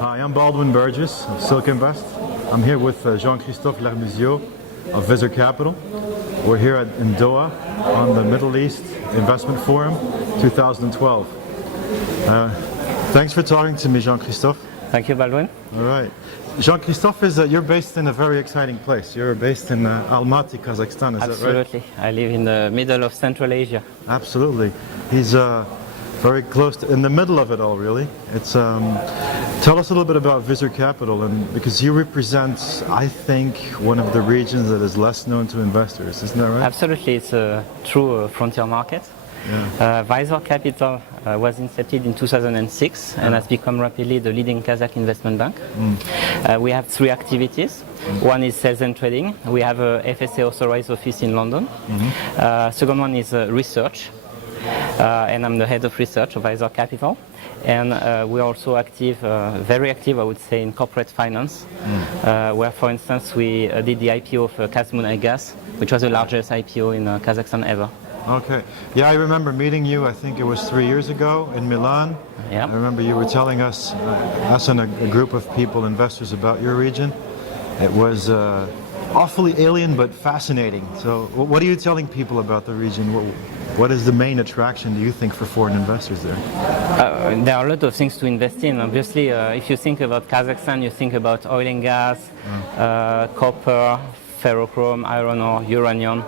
Hi, I'm Baldwin Berges of Silk Invest. I'm here with Jean-Christophe Lermusiaux of Visor Capital. We're here in Doha on the Middle East Investment Forum 2012. Thanks for talking to me, Jean-Christophe. Thank you, Baldwin. All right. Jean-Christophe, you're based in a very exciting place. You're based in Almaty, Kazakhstan, is that right? Absolutely. I live in the middle of Central Asia. Absolutely. He's very close in the middle of it all, really. It's tell us a little bit about Visor Capital, and because you represent, I think, one of the regions that is less known to investors, isn't that right? Absolutely. It's a true frontier market. Yeah. Visor Capital was incepted in 2006 and has become rapidly the leading Kazakh investment bank. We have three activities. One is sales and trading. We have a FSA authorized office in London. Second one is research. And I'm the head of research of Visor Capital. And we're also active, very active, I would say, in corporate finance, where, for instance, we did the IPO of Kazakhstan Gas, which was the largest IPO in Kazakhstan ever. Okay. Yeah, I remember meeting you, I think it was 3 years ago in Milan. Yeah. I remember you were telling us and a group of people, investors, about your region. It was awfully alien but fascinating. So what are you telling people about the region? What is the main attraction, do you think, for foreign investors there? There are a lot of things to invest in. Obviously, if you think about Kazakhstan, you think about oil and gas, copper, ferrochrome, iron ore, uranium.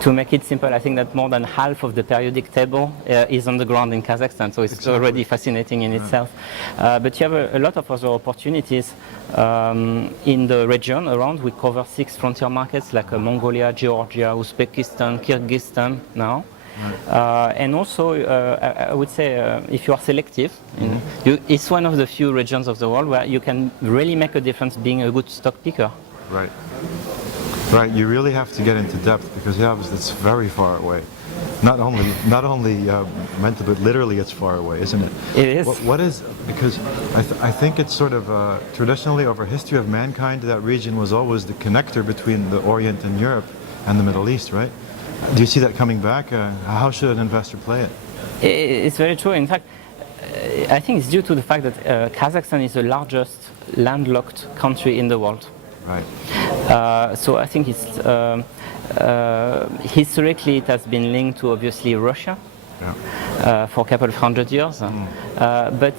To make it simple, I think that more than half of the periodic table is on the ground in Kazakhstan, so it's already fascinating in itself. But you have a lot of other opportunities in the region around. We cover 6 frontier markets like Mongolia, Georgia, Uzbekistan, Kyrgyzstan now. And also, I would say, if you are selective, it's one of the few regions of the world where you can really make a difference being a good stock picker. Right. Right, you really have to get into depth because it's very far away. Not only mental, but literally it's far away, isn't it? It is. What is, because I think it's sort of traditionally over history of mankind, that region was always the connector between the Orient and Europe and the Middle East, right? Do you see that coming back? How should an investor play it? It's very true. In fact, I think it's due to the fact that Kazakhstan is the largest landlocked country in the world. Right. So I think it's historically it has been linked to obviously Russia for a couple of hundred years. But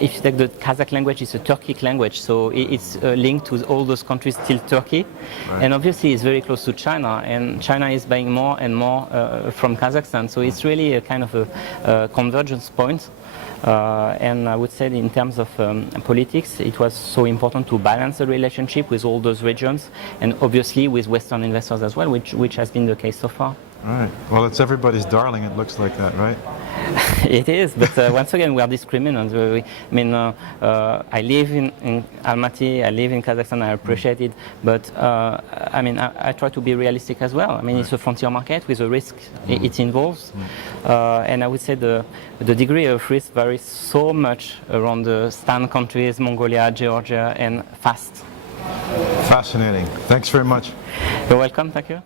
if you take the Kazakh language, it's a Turkic language, so it's linked to all those countries till Turkey. Right. And obviously it's very close to China, and China is buying more and more from Kazakhstan. So it's really a kind of a convergence point. And I would say in terms of politics, it was so important to balance the relationship with all those regions, and obviously with Western investors as well, which has been the case so far. Right. Well, it's everybody's darling, it looks like that, right? It is, but once again, we are discriminant. I live in Almaty, I live in Kazakhstan, I appreciate it, but I try to be realistic as well. It's a frontier market with a risk it involves, and I would say the degree of risk varies so much around the Stan countries, Mongolia, Georgia, and fast. Fascinating. Thanks very much. You're welcome, thank you.